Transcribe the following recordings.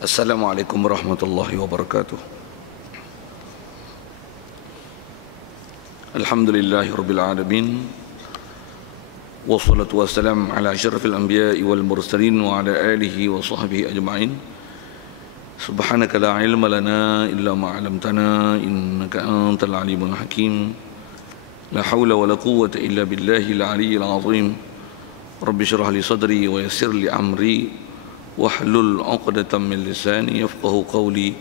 Assalamualaikum warahmatullahi wabarakatuh. Alhamdulillahi rabbil alamin. Wassalatu wassalam ala asyrafil anbiya'i wal mursalin wa ala alihi wa sahbihi ajma'in. Subhanaka la ilma lana illa ma 'allamtana innaka antal alimul hakim. La hawla wa la quwwata illa billahil aliyyil azim. Rabbi shrah li sadri wa yassir li amri wahlul 'uqdatam min lisani yafqahu qawli.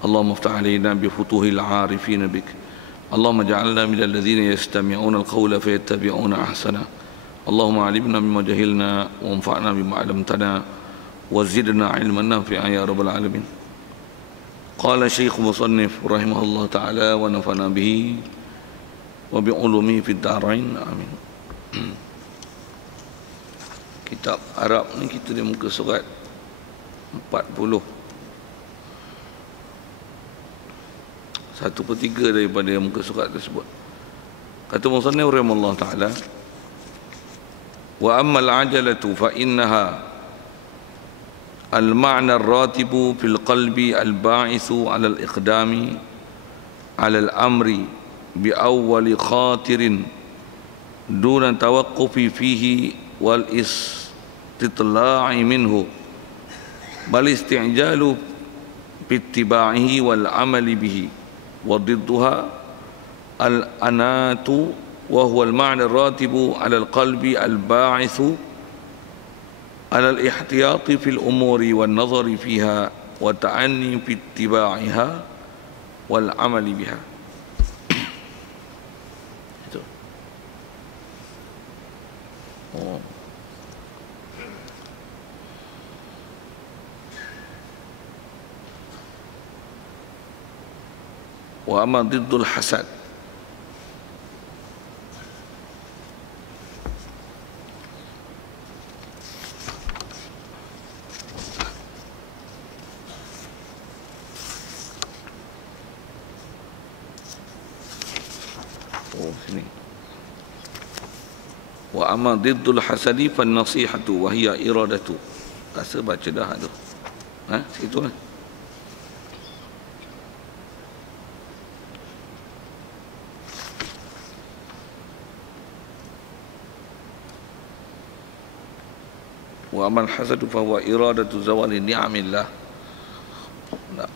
Allahumma iftah 'alaina bi futuhil 'arifin bik. Allahumma ij'alna minal ladzina yastami'una al-qawla fayattabi'una ahsana. Allahumma 'allimna mimma jahilna wa anfa'na bima 'allamtana wa zidna 'ilman nafi'an ya rabbal alamin. Qala Syekh Musannif rahimahullah ta'ala wa nafa'na bihi wa bi 'ulumihi fid dharain amin. Kitab Arab ni kita di muka surat 40, 1/3 daripada muka surat tersebut. Kata musannif rahimahullah ta'ala, wa ammal ajalatu fa innaha al-ma'na ar-ratibu fil qalbi al-ba'ithu 'ala al-iqdami 'ala al-amri bi awwali khatirin duna tawaqqufi fihi wal istitla'i minhu bal isti'jalu bittiba'ihi wal 'amali bihi wa ضدها al-anatu wa huwa al-ma'na ar-ratibu 'ala al-qalbi al-ba'ithu 'ala al-ihtiyati fil umuri wan nazari fiha wa ta'anni fi ittiba'iha wal 'amali biha. Itu. Oh. Wa amma diddul hasad. Oh, sini. Wa amma diddul hasadi fan nasihatu wa hiya iradatu. Rasa baca dah tu. Situ lah. Wa amal hasadu fa huwa iradatu zawali ni'amillah. Nah.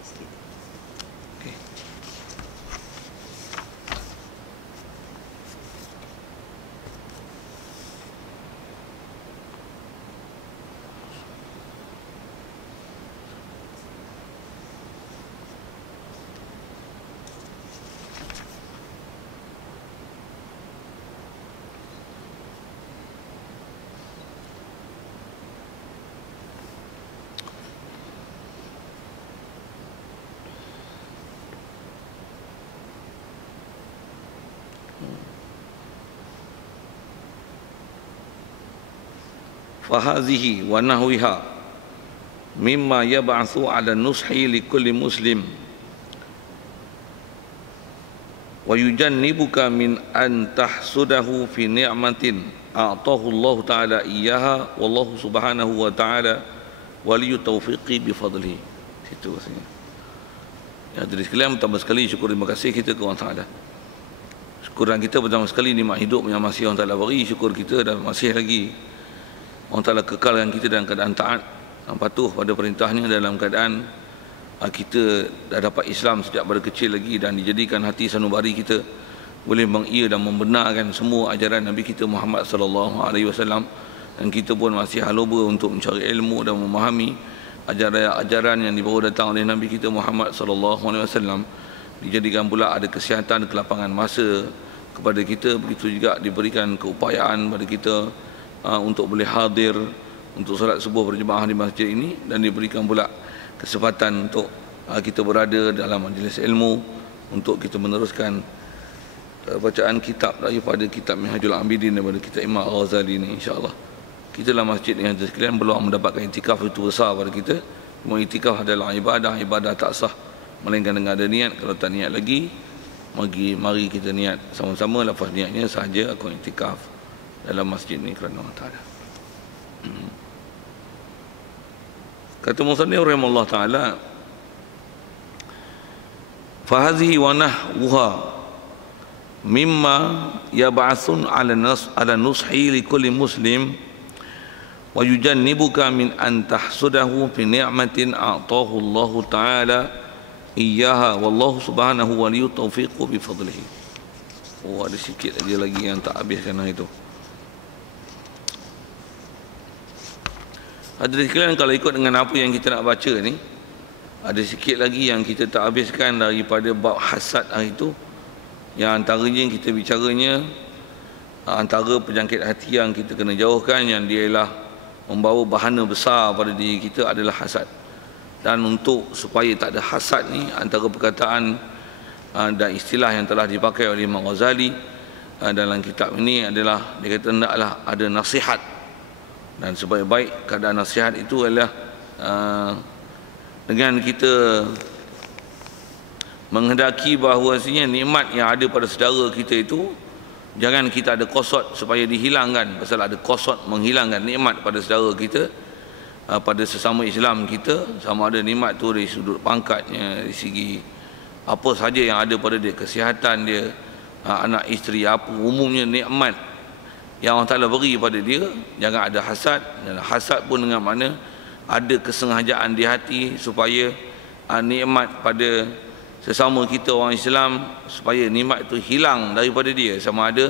Okay. Fahazihi wa nahwiha mimma yab'athu 'ala nushi li kulli muslim wa yujannibuka min an tahsudahu fi ni'matin a'tahu Allah ta'ala iyyaha wallahu subhanahu wa ta'ala waliyyu taufiqi bi fadlihi. Situ rasanya. Ya, jadi sekalian pertama sekali syukur terima kasih kita ke Allah Ta'ala. Syukuran kita pertama sekali nikmat hidup yang masih Allah Ta'ala beri, syukur kita dan masih lagi Allah Ta'ala kekalkan kita dalam keadaan taat dan patuh pada perintahnya dalam keadaan kita dah dapat Islam sejak pada kecil lagi dan dijadikan hati sanubari kita boleh mengia dan membenarkan semua ajaran Nabi kita Muhammad sallallahu alaihi wasallam, dan kita pun masih haloba untuk mencari ilmu dan memahami ajaran yang dibawa datang oleh Nabi kita Muhammad sallallahu alaihi wasallam. Dijadikan pula ada kesihatan, kelapangan masa kepada kita, begitu juga diberikan keupayaan pada kita untuk boleh hadir untuk solat subuh berjemaah di masjid ini, dan diberikan pula kesempatan untuk kita berada dalam majlis ilmu untuk kita meneruskan bacaan kitab daripada kitab Minhajul Abidin daripada kitab Imam Al-Ghazali ini, insya-Allah. Kita dalam masjid yang sekalian belum mendapatkan itikaf itu besar pada kita. Itikaf adalah ibadah tak sah melainkan dengan ada niat. Kalau tak niat lagi, mari kita niat sama-sama. Lafaz niatnya sahaja aku iktikaf dalam masjid ni kerana Allah Ta'ala. Kata musannif rahimahullah ta'ala, fahazihi wa nahwuha mimma yab'atsun ala nushi li kulli muslim wa yujannibuka min an tahsudahu fi ni'matin a'tahu Allah Ta'ala iyyaha wallahu subhanahu wa taufiqu bi fadlihi. Oh, ada sikit aja lagi yang tak habiskan itu. Hadirin sekalian, kalau ikut dengan apa yang kita nak baca ni, ada sikit lagi yang kita tak habiskan daripada bab hasad hari itu. Yang antaranya kita bicaranya antara penyakit hati yang kita kena jauhkan, yang dia ialah membawa bahana besar pada diri kita adalah hasad. Dan untuk supaya tak ada hasad ni, antara perkataan dan istilah yang telah dipakai oleh Imam Ghazali dalam kitab ini adalah, dia kata hendaklah ada nasihat. Dan sebaik-baik keadaan nasihat itu adalah dengan kita menghendaki bahawasanya nikmat yang ada pada saudara kita itu jangan kita ada kosot supaya dihilangkan. Pasal ada kosot menghilangkan nikmat pada saudara kita, pada sesama Islam kita, sama ada nikmat tu dari sudut pangkatnya, dari segi apa saja yang ada pada dia, kesihatan dia, anak isteri, apa umumnya nikmat yang Allah Ta'ala beri pada dia, jangan ada hasad. Dan hasad pun dengan mana ada kesengajaan di hati supaya nikmat pada sesama kita orang Islam, supaya nikmat itu hilang daripada dia. Sama ada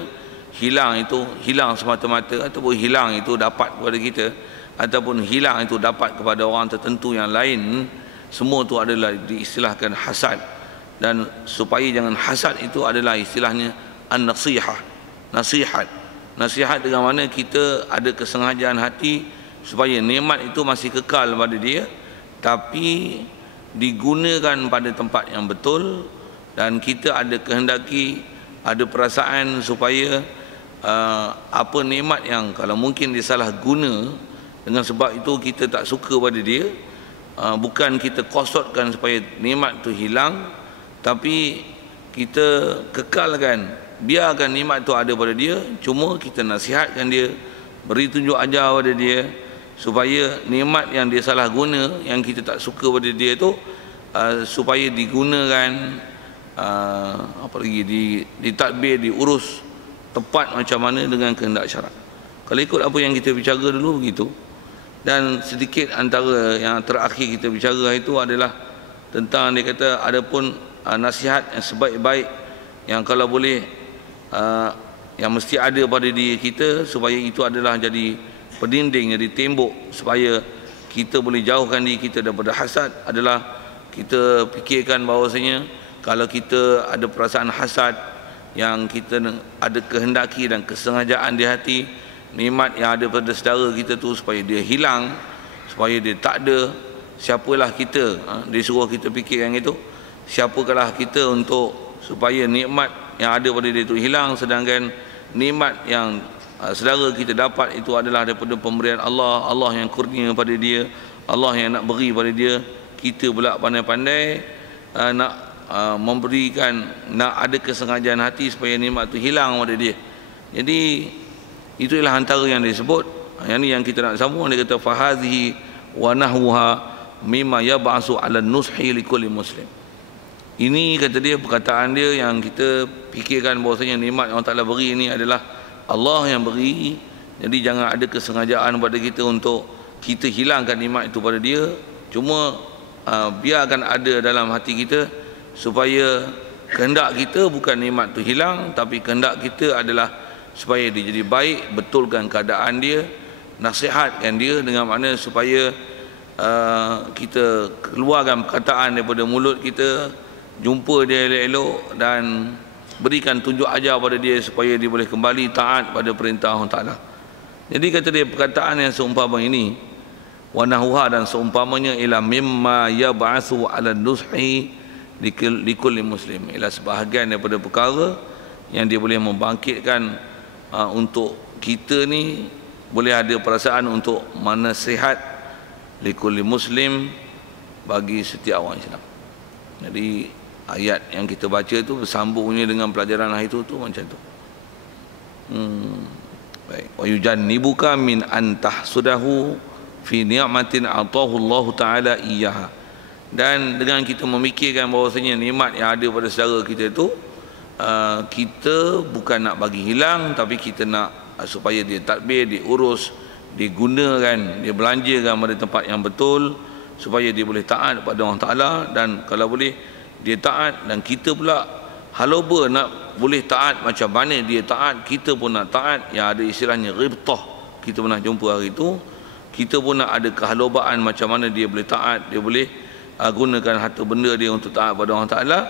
hilang itu hilang semata-mata, ataupun hilang itu dapat kepada kita, ataupun hilang itu dapat kepada orang tertentu yang lain. Semua itu adalah diistilahkan hasad. Dan supaya jangan hasad itu adalah istilahnya an-nasihah, nasihat. Nasihat dengan mana kita ada kesengajaan hati supaya nikmat itu masih kekal pada dia, tapi digunakan pada tempat yang betul. Dan kita ada kehendaki, ada perasaan supaya apa nikmat yang kalau mungkin disalah guna, dengan sebab itu kita tak suka pada dia, bukan kita kosotkan supaya nikmat itu hilang, tapi kita kekalkan, biarkan nikmat itu ada pada dia, cuma kita nasihatkan dia, beri tunjuk ajar pada dia supaya nikmat yang dia salah guna, yang kita tak suka pada dia tu supaya digunakan apa lagi, ditadbir, diurus tepat macam mana dengan kehendak syarak. Kalau ikut apa yang kita bicara dulu begitu. Dan sedikit antara yang terakhir kita bicara itu adalah tentang, dia kata adapun nasihat yang sebaik-baik yang kalau boleh yang mesti ada pada diri kita, supaya itu adalah jadi pendinding, jadi tembok supaya kita boleh jauhkan diri kita daripada hasad, adalah kita fikirkan bahawasanya kalau kita ada perasaan hasad yang kita ada kehendaki dan kesengajaan di hati, nikmat yang ada pada saudara kita tu supaya dia hilang, supaya dia tak ada, siapalah kita, dia suruh kita fikir yang itu, siapakah kita untuk supaya nikmat yang ada pada dia itu hilang, sedangkan nikmat yang saudara kita dapat itu adalah daripada pemberian Allah, Allah yang kurnia pada dia, Allah yang nak beri pada dia. Kita pula pandai-pandai nak memberikan, nak ada kesengajaan hati supaya nikmat itu hilang pada dia. Jadi itulah antara yang disebut, yang ni yang kita nak sambung. Dia kata fahazihi wa nahwuha mimma yab'asu 'ala nushi li kulli muslim. Ini kata dia, perkataan dia yang kita fikirkan bahawasanya nikmat yang Allah Ta'ala beri ini adalah Allah yang beri. Jadi jangan ada kesengajaan pada kita untuk kita hilangkan nikmat itu pada dia. Cuma biarkan ada dalam hati kita supaya kehendak kita bukan nikmat itu hilang, tapi kehendak kita adalah supaya dia jadi baik, betulkan keadaan dia, nasihatkan dia dengan mana supaya kita keluarkan perkataan daripada mulut kita, jumpa dia elok-elok dan berikan tunjuk ajar pada dia supaya dia boleh kembali taat pada perintah Allah Ta'ala. Jadi kata dia, perkataan yang seumpama ini, wa nahwa, dan seumpamanya ila mimma yab'atsu 'ala nushi li kulli muslim, ialah sebahagian daripada perkara yang dia boleh membangkitkan untuk kita ni boleh ada perasaan untuk menasihat li kulli muslim, bagi setiap orang Islam. Jadi ayat yang kita baca tu bersambungnya dengan pelajaran hari tu macam tu. Baik. Wa yujannibuka min an tahsudahu fi ni'matin atahu Allah Taala iyyaha. Dan dengan kita memikirkan bahawasanya nikmat yang ada pada saudara kita tu, kita bukan nak bagi hilang, tapi kita nak supaya dia tadbir, diurus, digunakan, dia belanjakan pada tempat yang betul, supaya dia boleh taat kepada Allah Ta'ala. Dan kalau boleh dia taat, dan kita pula haloba nak boleh taat macam mana dia taat, kita pun nak taat. Yang ada istilahnya ghibtah, kita pernah jumpa hari itu. Kita pun nak ada kehalobaan macam mana dia boleh taat, dia boleh gunakan harta benda dia untuk taat pada Allah Ta'ala.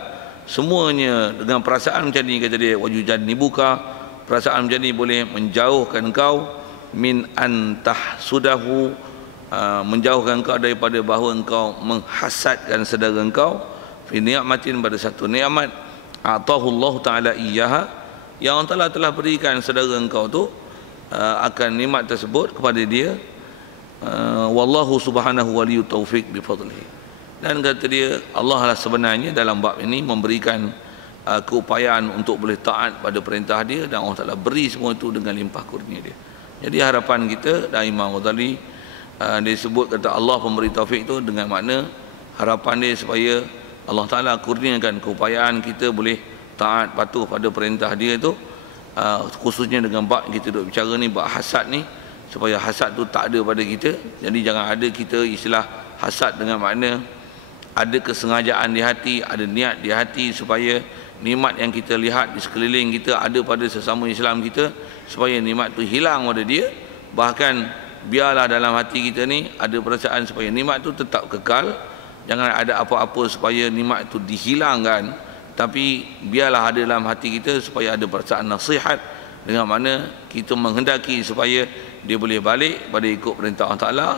Semuanya dengan perasaan macam ni, kata dia, wajudan nibuka, perasaan macam ni boleh menjauhkan engkau min antah sudahu, menjauhkan engkau daripada bahawa engkau menghasadkan saudara engkau fi ni'matin, pada satu nikmat atahu Allah Ta'ala iyyaha, yang Allah Ta'ala telah berikan saudara engkau tu akan nikmat tersebut kepada dia. Wallahu subhanahu waliyut taufiq bi fadlihi. Dan kata dia, Allah lah sebenarnya dalam bab ini memberikan keupayaan untuk boleh taat pada perintah dia, dan Allah Ta'ala beri semua itu dengan limpah kurnia dia. Jadi harapan kita, dan Imam Ghazali dia sebut kata Allah pemberi taufik itu dengan makna harapan dia supaya Allah Ta'ala kurniakan keupayaan kita boleh taat patuh pada perintah dia itu, khususnya dengan bab kita duk bicara ni, bab hasad ni, supaya hasad tu tak ada pada kita. Jadi jangan ada kita istilah hasad dengan makna ada kesengajaan di hati, ada niat di hati supaya nikmat yang kita lihat di sekeliling kita, ada pada sesama Islam kita, supaya nikmat tu hilang pada dia. Bahkan biarlah dalam hati kita ni ada perasaan supaya nikmat tu tetap kekal. Jangan ada apa-apa supaya nikmat tu dihilangkan, tapi biarlah ada dalam hati kita supaya ada perasaan nasihat, dengan mana kita menghendaki supaya dia boleh balik pada ikut perintah Allah Ta'ala.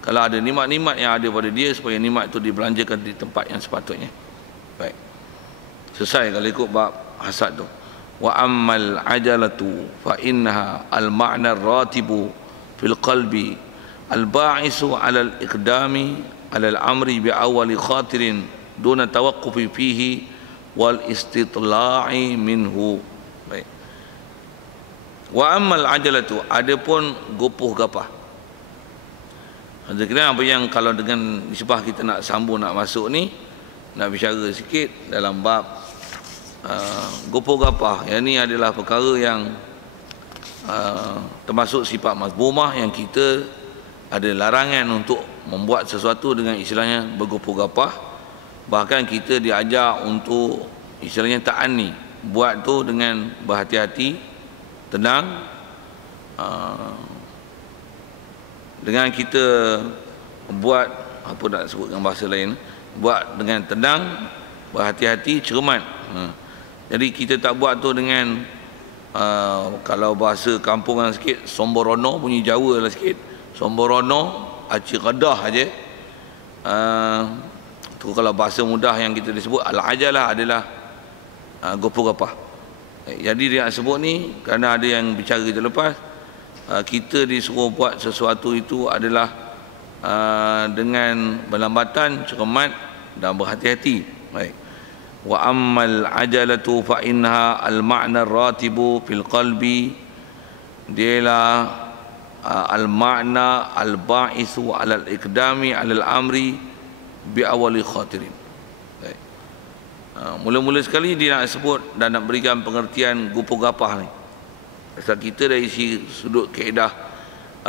Kalau ada nikmat-nikmat yang ada pada dia, supaya nikmat itu dibelanjakan di tempat yang sepatutnya. Baik. Selesai kalau ikut bab hasad tu. Wa ammal ajalatu fa innaha al ma'na ratibu fil qalbi al ba'isu 'ala al iqdami 'ala al amri bi awwali khatirin duna tawaqqufi fihi wal istitla'i minhu. Baik. Wa ammal ajalatu, adapun gopoh gapah. Kira apa yang kalau dengan nisbah kita nak sambung, nak masuk ni, nak bicara sikit dalam bab gopoh gapah. Yang ni adalah perkara yang termasuk sifat mazmumah, yang kita ada larangan untuk membuat sesuatu dengan istilahnya bergopoh gapah. Bahkan kita diajar untuk istilahnya ta'anni, buat tu dengan berhati-hati, tenang. Dengan kita buat apa nak sebut dengan bahasa lain, buat dengan tenang, berhati-hati, cermat. Jadi kita tak buat tu dengan kalau bahasa kampungan sikit, somborono, bunyi Jawa lah sikit, somborono, aci qadah aja. Tu kalau bahasa mudah yang kita disebut al-ajalah adalah gopoh gapah. Jadi dia sebut ni kerana ada yang bicara kita lepas, kita disuruh buat sesuatu itu adalah dengan berlambatan, cermat dan berhati-hati. Baik. Wa ammal ajalatu fa innaha al ma'na ratibu fil qalbi, dialah al ma'na al ba'ithu 'ala al iqdami 'ala al amri bi awali khatirin. Baik. Mula-mula sekali dia nak sebut dan nak berikan pengertian gopoh gapah ni. Asal kita dari sudut kaedah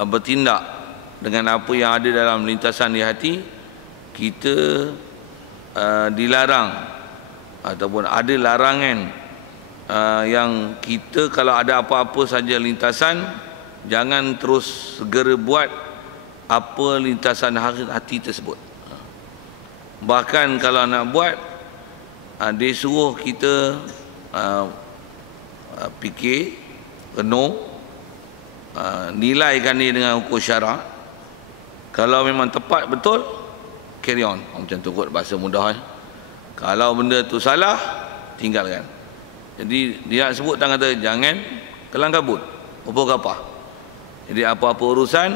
bertindak dengan apa yang ada dalam lintasan di hati, kita dilarang ataupun ada larangan yang kita kalau ada apa-apa saja lintasan, jangan terus segera buat apa lintasan hati tersebut. Bahkan kalau nak buat, dia suruh kita fikir, renung, nilaikan dia dengan hukum syarak. Kalau memang tepat betul, carry on. Macam tu kot bahasa mudah. Kalau benda tu salah, tinggalkan. Jadi dia nak sebut tak kata jangan kelang kabut, gopoh gapah. Jadi apa-apa urusan,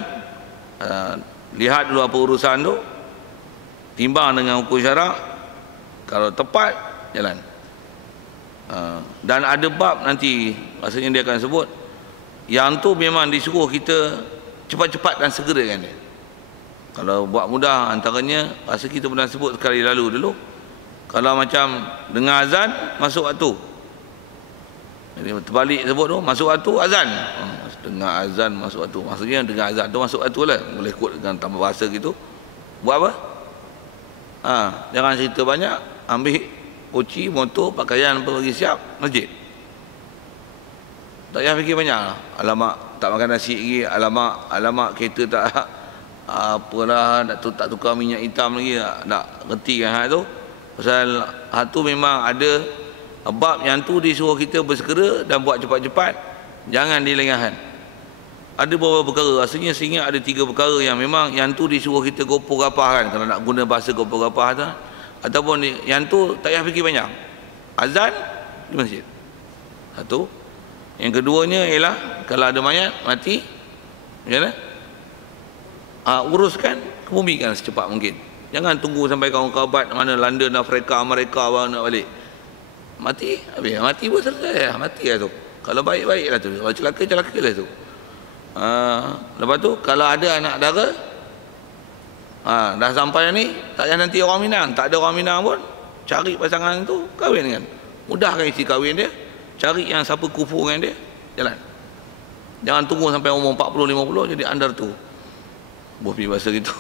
lihat dulu apa urusan tu, timbang dengan hukum syarak. Kalau tepat, jalan. Dan ada bab nanti rasanya dia akan sebut yang tu memang disuruh kita cepat-cepat dan segerakan dia. Kalau buat mudah, antaranya rasa kita pernah sebut sekali lalu dulu, kalau macam dengar azan masuk waktu, jadi terbalik sebut tu, masuk waktu azan, dengar azan masuk waktu, maksudnya dengar azan tu masuk waktu lah, boleh ikut dengan tambah bahasa gitu. Buat apa? Jangan cerita banyak, ambil kunci motor, pakaian pergi siap masjid. Tak payah fikir banyak. Alamak tak makan nasi lagi, alamak kereta tak apalah, tak tukar minyak hitam lagi, tak reti kan hal tu. Pasal hal tu memang ada bab yang tu disuruh kita bersegera dan buat cepat-cepat, jangan dilengahkan. Ada beberapa perkara, rasanya saya ingat ada 3 perkara yang memang yang tu disuruh kita gopoh gapah kan, kalau nak guna bahasa gopoh gapah tu, ataupun yang tu tak payah fikir banyak, azan di masjid. Satu. Yang keduanya ialah kalau ada mayat mati, macam mana? Uruskan, kebumikan secepat mungkin. Jangan tunggu sampai kawan-kawan mana London, Afrika, Amerika baru nak balik. Mati, habis mati pun selesai, mati lah tu. Kalau baik-baik lah tu, kalau celaka lah tu. Lepas tu kalau ada anak dara, dah sampai ni, tak payah nanti orang Minang, tak ada orang Minang pun, cari pasangan tu, kahwin kan. Mudahkan isi kahwin dia, cari yang siapa kufu dengan dia, jalan. Jangan tunggu sampai umur 40-50 jadi andar tu. Boleh bahasa gitu.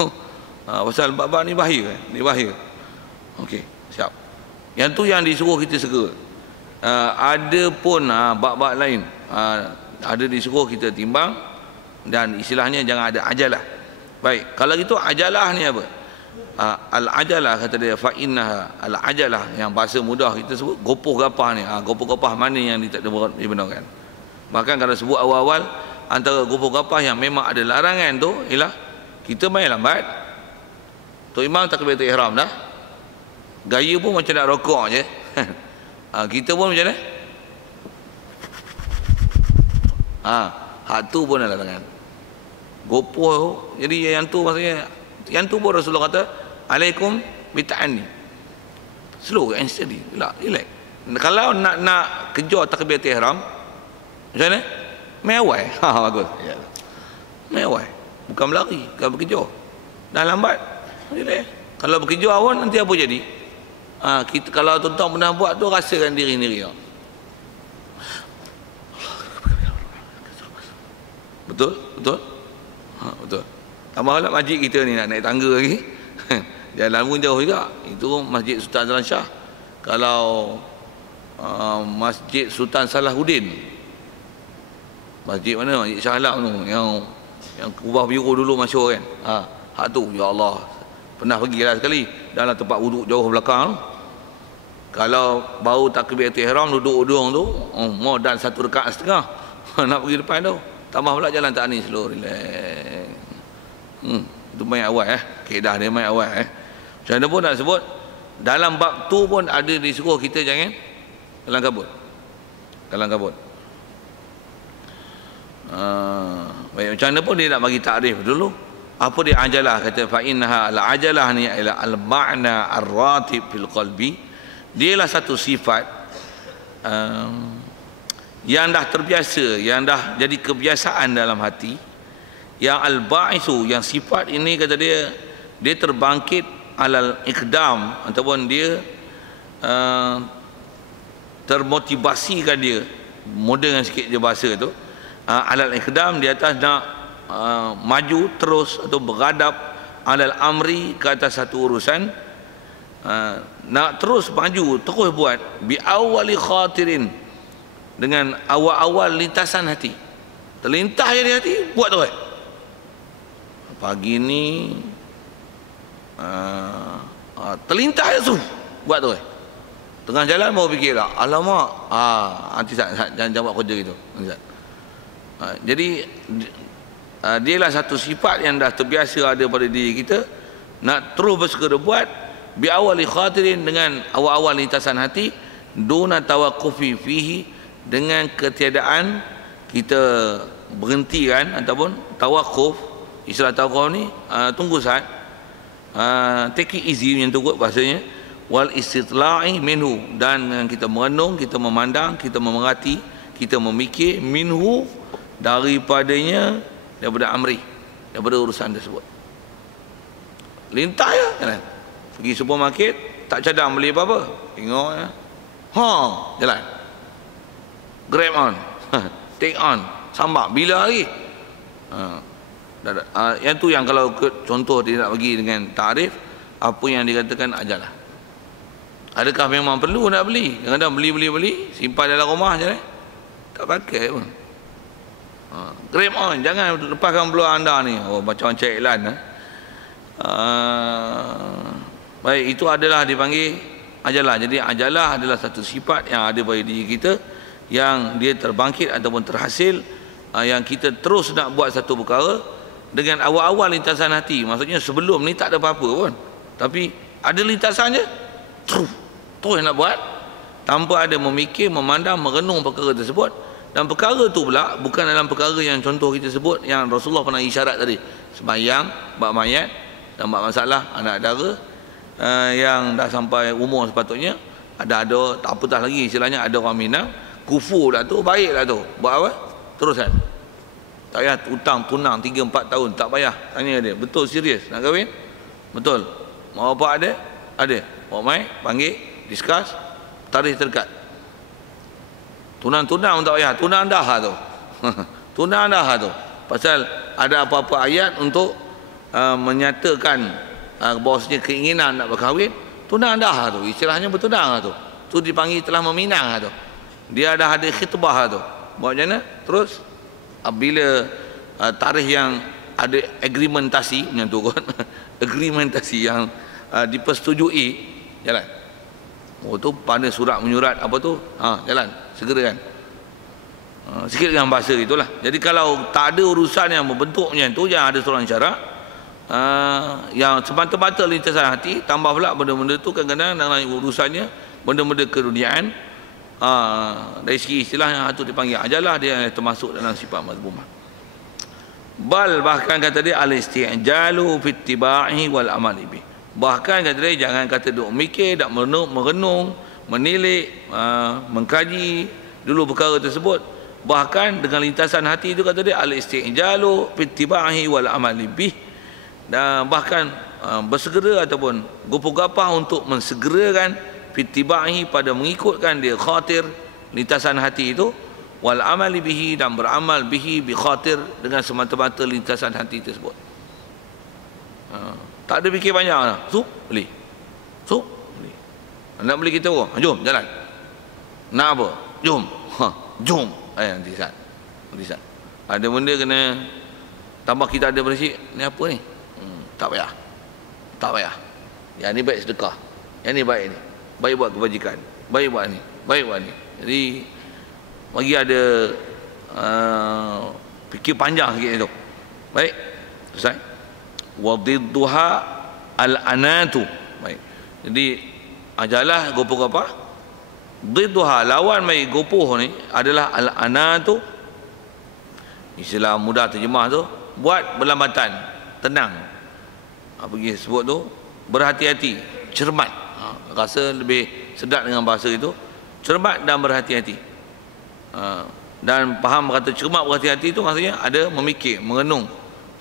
Pasal bab-bab ni bahaya kan? Ni bahaya. Okey, siap. Yang tu yang disuruh kita segera. Ada pun bab-bab lain, ada disuruh kita timbang, dan istilahnya jangan ada ajalah. Baik, kalau gitu ajalah ni apa? Al-ajalah kata dia, fa innaha al-ajalah, yang bahasa mudah kita sebut gopoh gapah ni. Gopoh gapah mana yang dibenarkan? Bahkan kalau sebut awal-awal, antara gopoh gapah yang memang ada larangan tu ialah kita main lambat. Tok Imam takbiratul ihram dah, gaya pun macam nak rokok je. Kita pun macam mana? Hak tu pun ada larangan. Gopoh. Jadi yang tu maksudnya, yang tu pun Rasulullah kata alaikum bita'anni, slow and steady, relax. Kalau nak kejar takbiratul ihram macam mana? Mewah. Bagus. Ya. Mewah. Bukan berlari, bukan berkejar. Dah lambat, relax. Kalau berkejar pun nanti apa jadi? Kita kalau tuan-tuan pernah buat tu, rasakan diri sendiri. Betul? Betul? Betul. Tambah pula masjid kita ni nak naik tangga lagi. Jalan pun jauh juga. Itu Masjid Sultan Azlan Shah. Kalau Masjid Sultan Salahuddin, masjid mana? Masjid Shah Alam tu, yang kubah biru dulu masyhur kan. Hak tu, ya Allah, pernah pergilah sekali dalam tempat wuduk jauh belakang tu. Kalau baru takbiratul ihram duduk udung tu, more dan 1 rakaat setengah nak pergi depan tu. Tambah pula jalan tak ni, slow, relax. Itu main awal keedah dia main awal Macam mana pun nak sebut, dalam bab tu pun ada disuruh kita jangan kalang kabut. Kalang kabut. Baik, macam mana pun dia nak bagi takrif dulu. Apa dia ajalah? Kata fa innaha al ajalah ni ila al ma'na ar-ratib fil qalbi. Dialah satu sifat yang dah terbiasa, yang dah jadi kebiasaan dalam hati. Yang al-ba'isu, yang sifat ini kata dia terbangkit alal ikdam, ataupun dia termotivasikan dia, modern sikit je bahasa tu, alal ikdam, di atas nak maju terus atau beradab, alal amri, ke atas satu urusan, nak terus maju, terus buat, bi awali khatirin, dengan awal-awal lintasan hati, terlintas je di hati, buat terus. Pagi ni terlintas je tu, buat terus. Tengah jalan baru fikir lah, alamak, nanti jangan buat kerja gitu. Jadi dialah satu sifat yang dah terbiasa ada pada diri kita, nak terus bersegera buat, bi awali khatirin, dengan awal-awal lintasan hati, duna tawaqqufi fihi, dengan ketiadaan kita berhentikan ataupun tawaquf. Istilah tawaquf ni tunggu saat, take it easy, yang tu kot bahasanya. wal istitla'i minhu, dan kita merenung, kita memandang, kita memerhati, kita memikir minhu, daripadanya, daripada amri, daripada urusan tersebut. Lintas ya kan? Pergi supermarket, tak cadang beli apa-apa, tengok ya, jalan, grab on, take on, sambak bila lagi. Yang tu yang kalau contoh dia nak bagi dengan tarif, apa yang dikatakan ajalah. Adakah memang perlu nak beli? Kadang-kadang beli, simpan dalam rumah je, tak pakai pun. Grab on, jangan lepaskan peluang anda ni. Macam cek iklan. Baik, itu adalah dipanggil ajalah. Jadi ajalah adalah satu sifat yang ada pada diri kita, yang dia terbangkit ataupun terhasil, yang kita terus nak buat satu perkara dengan awal-awal lintasan hati. Maksudnya sebelum ni tak ada apa-apa pun, tapi ada lintasan je, terus nak buat tanpa ada memikir, memandang, merenung perkara tersebut. Dan perkara tu pula bukan dalam perkara yang contoh kita sebut, yang Rasulullah pernah isyarat tadi, sembahyang, bab mayat dan bab masalah anak dara yang dah sampai umur sepatutnya. Ada tak apatah lagi istilahnya, ada orang Minang kufur lah tu, baik lah tu, buat apa? Teruskan, tak payah hutang tunang 3-4 tahun, tak payah. Tanya dia, betul serius nak kahwin? Betul. Mau apa ada? Ada. Mau mai panggil, discuss, tarikh terdekat. Tunang-tunang tak payah, tunang dah tu. Tunang dah tu. Pasal ada apa-apa ayat untuk menyatakan bahawasanya keinginan nak berkahwin, tunang dah tu. Istilahnya bertunang tu. Tu dipanggil telah meminang tu. Dia dah ada khitbah tu. Buat macam mana? Terus bila tarikh yang ada agreementasi macam tu kan. Agreementasi yang dipersetujui, jalan. Tu pada surat menyurat apa tu, jalan segera kan. Sikit dengan bahasa itulah. Jadi kalau tak ada urusan yang membentuk macam tu, yang ada seorang syarak yang semata-mata lintasan hati, tambah pula benda-benda tu kadang-kadang dalam urusannya benda-benda keduniaan, dari segi istilah yang itu dipanggil ajalah, dia termasuk dalam sifat mazmumah. Bal, bahkan kata dia al-isti'jalu fi ittiba'i wal amali bih. Bahkan kata dia jangan kata duk mikir, dak merenung, menilik, mengkaji dulu perkara tersebut. Bahkan dengan lintasan hati itu kata dia al-isti'jalu fi ittiba'i wal amali bih. Dan bahkan bersegera ataupun gopoh-gapah untuk mensegerakan fitibahi, pada mengikutkan dia khatir lintasan hati itu, wal amali bihi, dan beramal bihi bi khatir, dengan semata-mata lintasan hati tersebut. Tak ada fikir banyak lah. Beli. Beli. Nak beli kita orang, jom jalan. Nak apa? Jom. Jom. Nanti sat. Ada benda kena tambah, kita ada bersih. Ni apa ni? Tak payah. Yang ni baik sedekah. Yang ni baik ni. Baik buat kebajikan. Baik buat ni. Jadi bagi ada fikir panjang sikit tu. Baik. Selesai. Wa didduha al-anatu. Baik. Jadi ajalah gopoh apa? Didduha, lawan mai gopoh ni adalah al-anatu. Istilah mudah terjemah tu, buat berlambatan, tenang. Pergi sebut tu, berhati-hati, cermat. Rasa lebih sedap dengan bahasa itu, cermat dan berhati-hati. Dan faham kata cermat berhati-hati itu maksudnya ada memikir, merenung,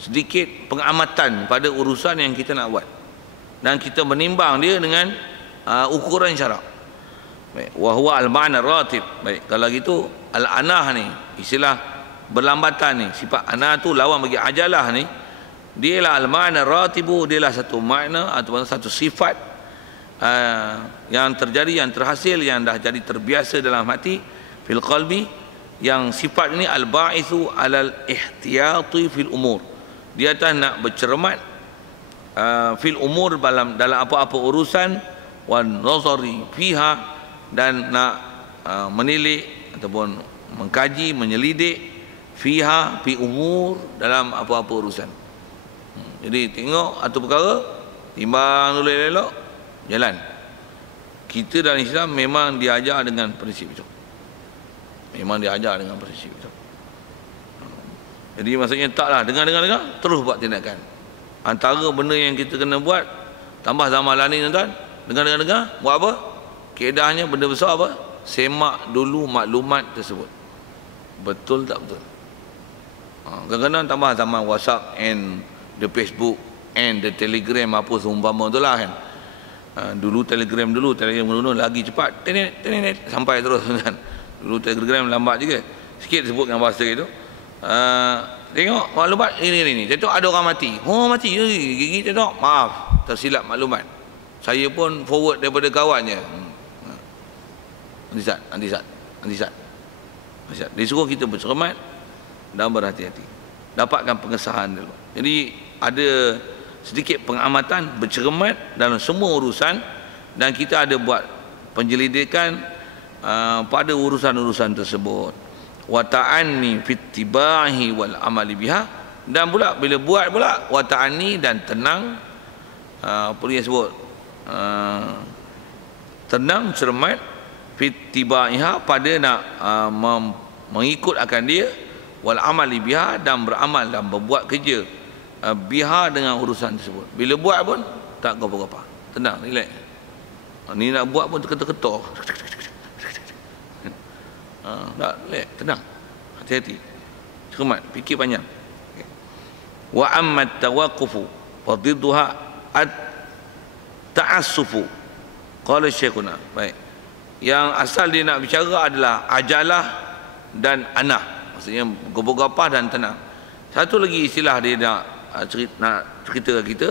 sedikit pengamatan pada urusan yang kita nak buat, dan kita menimbang dia dengan ukuran syarak. Baik, wa huwa al-ma'na ratib. Baik, kalau gitu al-anah ni, istilah berlambatan ni, sifat anah tu lawan bagi ajalah ni, dia lah al-ma'na ratibu, dia lah satu makna atau satu sifat yang terjadi, yang terhasil, yang dah jadi terbiasa dalam hati, fil qalbi, yang sifat ini al-ba'ithu alal ihtiyati fil umur, dia atas nak bercermat fil umur, dalam apa-apa urusan, wan nazari fiha, dan nak menilik ataupun mengkaji, menyelidik fiha, fi umur, dalam apa-apa urusan. Jadi tengok atau perkara, timbang dulu elok, jalan. Kita dalam Islam memang diajar dengan prinsip itu. Jadi maksudnya taklah dengar, terus buat tindakan. Antara benda yang kita kena buat, tambah zaman lah ni tuan-tuan, Dengar, buat apa? Kaedahnya benda besar apa? Semak dulu maklumat tersebut. Betul tak betul? Kadang-kadang tambah zaman WhatsApp and the Facebook and the Telegram apa seumpama tu lah kan. Dulu Telegram lagi cepat sampai terus kan. Dulu Telegram lambat juga. Sikit sebutkan bahasa itu. Tengok maklumat ini. Tengok ada orang mati. Oh mati. Gigi tengok. Maaf, tersilap maklumat. Saya pun forward daripada kawannya. Nanti Zat. Dia suruh kita bercermat dan berhati-hati. Dapatkan pengesahan dulu. Jadi ada sedikit pengamatan, bercermat dalam semua urusan, dan kita ada buat penyelidikan pada urusan-urusan tersebut. Wa ta'anni fit tibahi wal amali biha, dan pula bila buat pula wa ta'anni dan tenang, apa dia sebut, tenang, cermat, fit tibaiha pada nak mengikut akan dia, wal amali biha dan beramal dan berbuat kerja biha dengan urusan tersebut. Bila buat pun tak apa-apa, tenang, relax. Ni nak buat pun terketar-ketar. Tak, relax, tenang, hati-hati, cermat, fikir panjang. Wa amma tawaqqufu wa didduha at-ta'assufu qala syekhuna. Baik, yang asal dia nak bicara adalah ajalah dan anah, maksudnya gopah-gopah dan tenang. Satu lagi istilah dia nak cerita kita,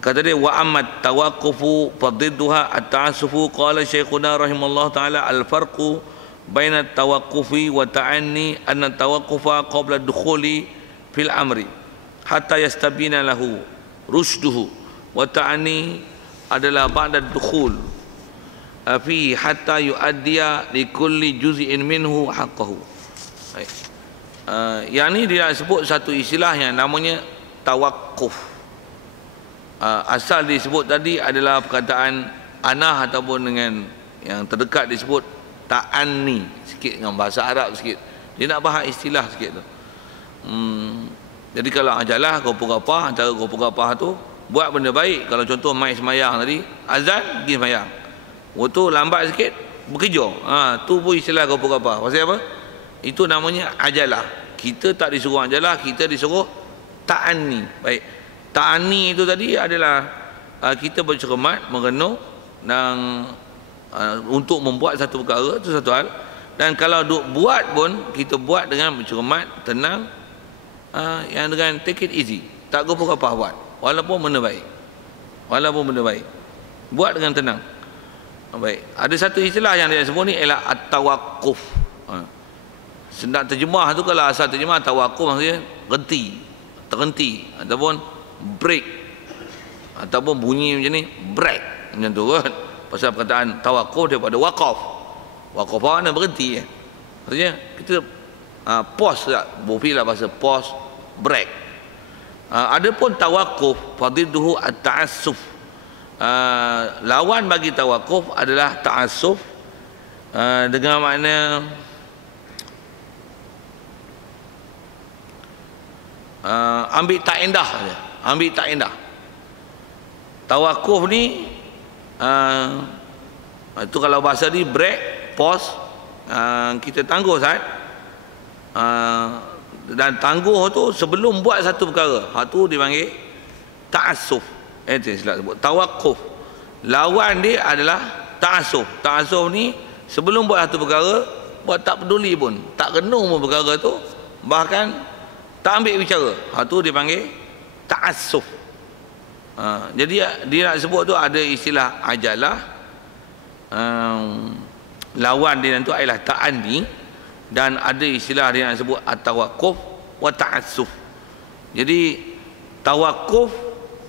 kata dia wa ammat tawaqqufu fadidduha at-ta'assufu qala syekhuna rahimallahu taala al-farqu baina at-tawaqqufi wa ta'anni anna at-tawaqqufa qabla ad-dukhuli fil amri hatta yastabina lahu rushduhu, wa ta'anni adalah ba'da ad-dukhul fi hatta yuaddiya li kulli juz'in minhu haqqahu. Yang ni dia sebut satu istilah yang namanya tawakuf. Asal disebut tadi adalah perkataan anah ataupun dengan yang terdekat disebut ta'anni, sikit dengan bahasa Arab sikit. Dia nak bahas istilah sikit tu. Jadi kalau ajalah gopah-gopah, antara gopah-gopah tu buat benda baik. Kalau contoh mai semayang tadi, azan pergi semayang. Waktu lambat sikit bekerja. Tu pun istilah gopah-gopah. Pasal apa? Itu namanya ajalah. Kita tak disuruh ajalah, kita disuruh ta'anni. Baik, ta'anni itu tadi adalah kita bercermat, merenung dan untuk membuat satu perkara, itu satu hal. Dan kalau duk buat pun kita buat dengan bercermat, tenang, yang dengan take it easy, tak gopah-gopah buat, walaupun benda baik, buat dengan tenang. Baik, ada satu istilah yang dia sebut ni ialah at-tawaqquf. Senang terjemah tu, kalau asal terjemah tawakuf maksudnya terhenti ataupun break, ataupun bunyi macam ni break macam tu kan. Pasal perkataan tawakuf daripada waqaf. Waqaf mana berhenti maksudnya kita pause tak, bofilah bahasa pause, break. Adapun tawakuf fadidduhu at-ta'assuf, lawan bagi tawakuf adalah ta'assuf, dengan makna ambil tak indah saja. Ambil tak indah. Tawakuf ni itu kalau bahasa ni break, pause, kita tangguh saat, dan tangguh tu sebelum buat satu perkara. Tu dipanggil ta'assuf. Itu istilah sebut tawakuf. Lawan dia adalah ta'assuf. Ta'assuf ni sebelum buat satu perkara, buat tak peduli pun, tak renung pun perkara tu, bahkan tak ambil bicara. Tu dipanggil ta'assuf. Jadi dia nak sebut tu ada istilah ajalah, lawan dia tu adalah ta'anni, dan ada istilah dia nak sebut at-tawaquf wa ta'assuf. Jadi tawakuf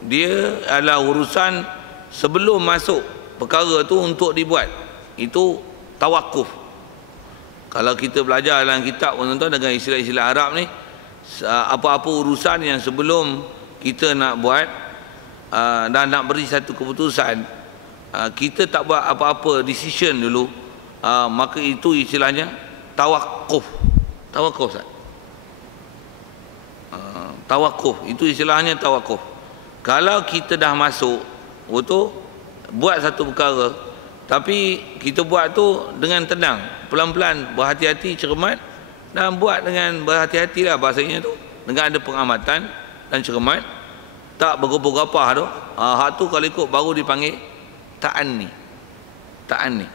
dia adalah urusan sebelum masuk perkara tu untuk dibuat, itu tawakuf. Kalau kita belajar dalam kitab pun tuan dengan istilah-istilah Arab ni, apa-apa urusan yang sebelum kita nak buat dan nak beri satu keputusan, kita tak buat apa-apa decision dulu, maka itu istilahnya tawakuf. Tawakuf Ustaz. Tawakuf itu istilahnya tawakuf. Kalau kita dah masuk, itu buat satu perkara, tapi kita buat tu dengan tenang, pelan-pelan, berhati-hati, cermat, dan buat dengan berhati-hati lah bahasanya tu, dengan ada pengamatan dan cermat, tak bergopah-gopah tu. Hak tu kalau ikut baru dipanggil ta'anni. Ta'anni.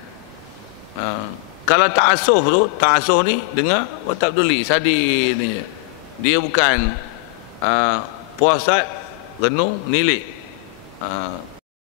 Kalau ta'asuh tu, ta'asuh ni dengar, tak peduli, sadir ni. Dia bukan puasat, renung, nilik.